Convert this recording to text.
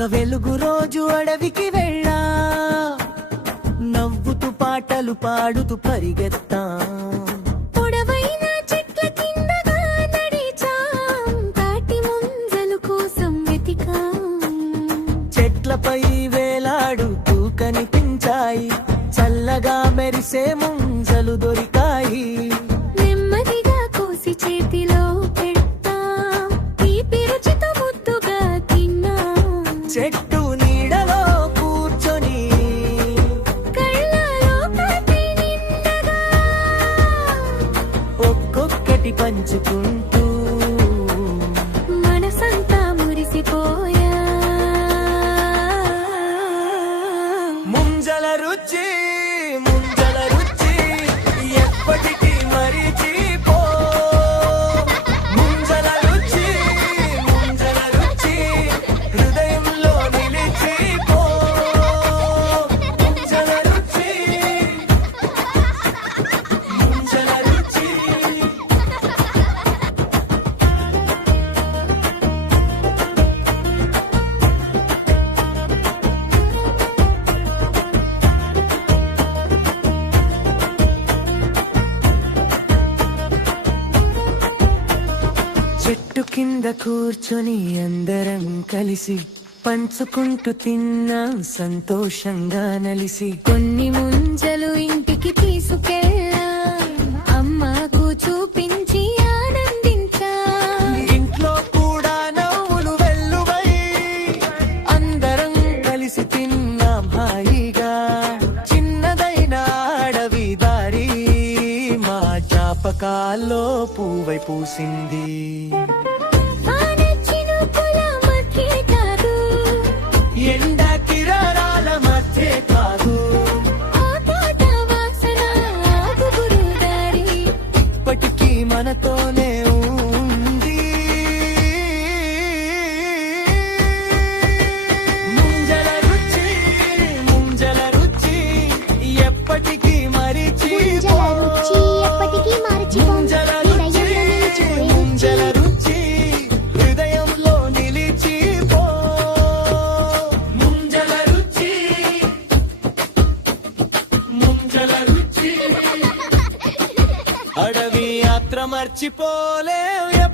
ఒక వెలుగు రోజు అడవికి వెళ్ళా, నవ్వుతూ పాటలు పాడుతూ పరిగెత్తా. పొడవైన చెట్ల కిందగా నడిచాం, తాటి ముంజలు కోసం వెతికాం. చెట్లపై వేలాడుతూ కనిపించాయి, చల్లగా మెరిసే ముంజలు దొరికాయి. నెమ్మదిగా కోసి చేతిలో పెడతాం, తీపి రుచితో ముద్దుగా తిన్నాం. చెట్టు నీడలో కూర్చొని కళ్ళలో కాంతి నిండగా ఒక్కొక్కటి పంచుకుంటూ మనసంతా మురిసిపోయా. ముంజల రుచి ముంజల రుచి ఎప్పటికీ మరిచిపో. ముంజల రుచి ముంజల రుచి హృదయంలో నిలిచిపో. ముంజల రుచి ముంజల రుచి. చెట్టు కింద కూర్చొని అందరం కలిసి పంచుకుంటూ తిన్నాం, సంతోషంగా నలిసి. కొన్ని ముంజలు ఇంటికి తీసుకెళ్ళా, అమ్మకు చూపించి ఆనందించా. ఇంట్లో కూడా నవ్వులు వెల్లువై అందరం కలిసి తిన్నాం హాయిగా. చిన్నదైన అడవి దారి మా జ్ఞాపకాల్లో పూవై పూసింది. వాన చినుకుల మధ్య కాదు, ఎండ కిరణాల మధ్య కాదు, ఆ తోట వాసన ఆగుగురు దారి. ఇప్పటికీ మనతోనే ఉంది. ముంజల రుచి ముంజల రుచి ఎప్పటికీ మరిచిపో. ముంజల రుచి ముంజల రుచి హృదయంలో నిలిచిపో. ముంజల రుచి ముంజల రుచి అడవి యాత్ర మర్చిపోలేం.